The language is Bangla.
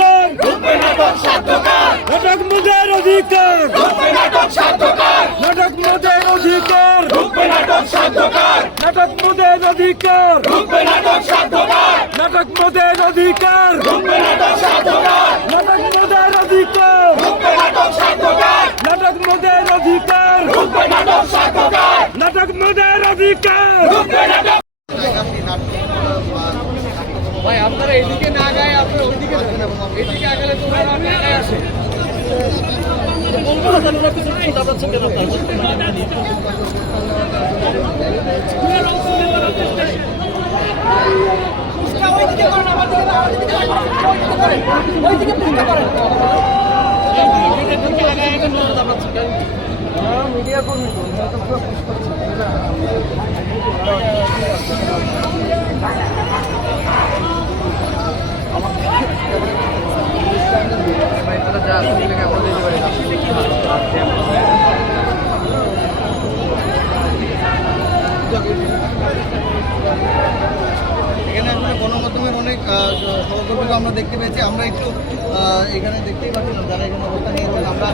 অধিকার। রূপে নাটক সাধ্যকার নাটক মোদের অধিকার। রূপে নাটক সাধ্যকার নাটক মোদের অধিকার। রূপে নাটক সাধ্যকার নাটক মোদের অধিকার। রূপে নাটক সাধ্যকার নাটক মোদের অধিকার। রূপে নাটক সাধ্যকার নাটক মোদের অধিকার। রূপে নাটক সাধ্যকার নাটক মোদের অধিকার। রূপে নাটক সাধ্যকার নাটক মোদের অধিকার। রূপে নাটক ভাই আপনারা এদিকে না গায়ে আপনারা ওইদিকে। এদিকে আগালে তো ওরা গায়ে আসে এখানে সহকর্মীকে আমরা দেখতে পেয়েছি। আমরা একটু এখানে দেখতেই পাচ্ছিলাম যারা এখানে অবস্থান নিয়েছেন। আমরা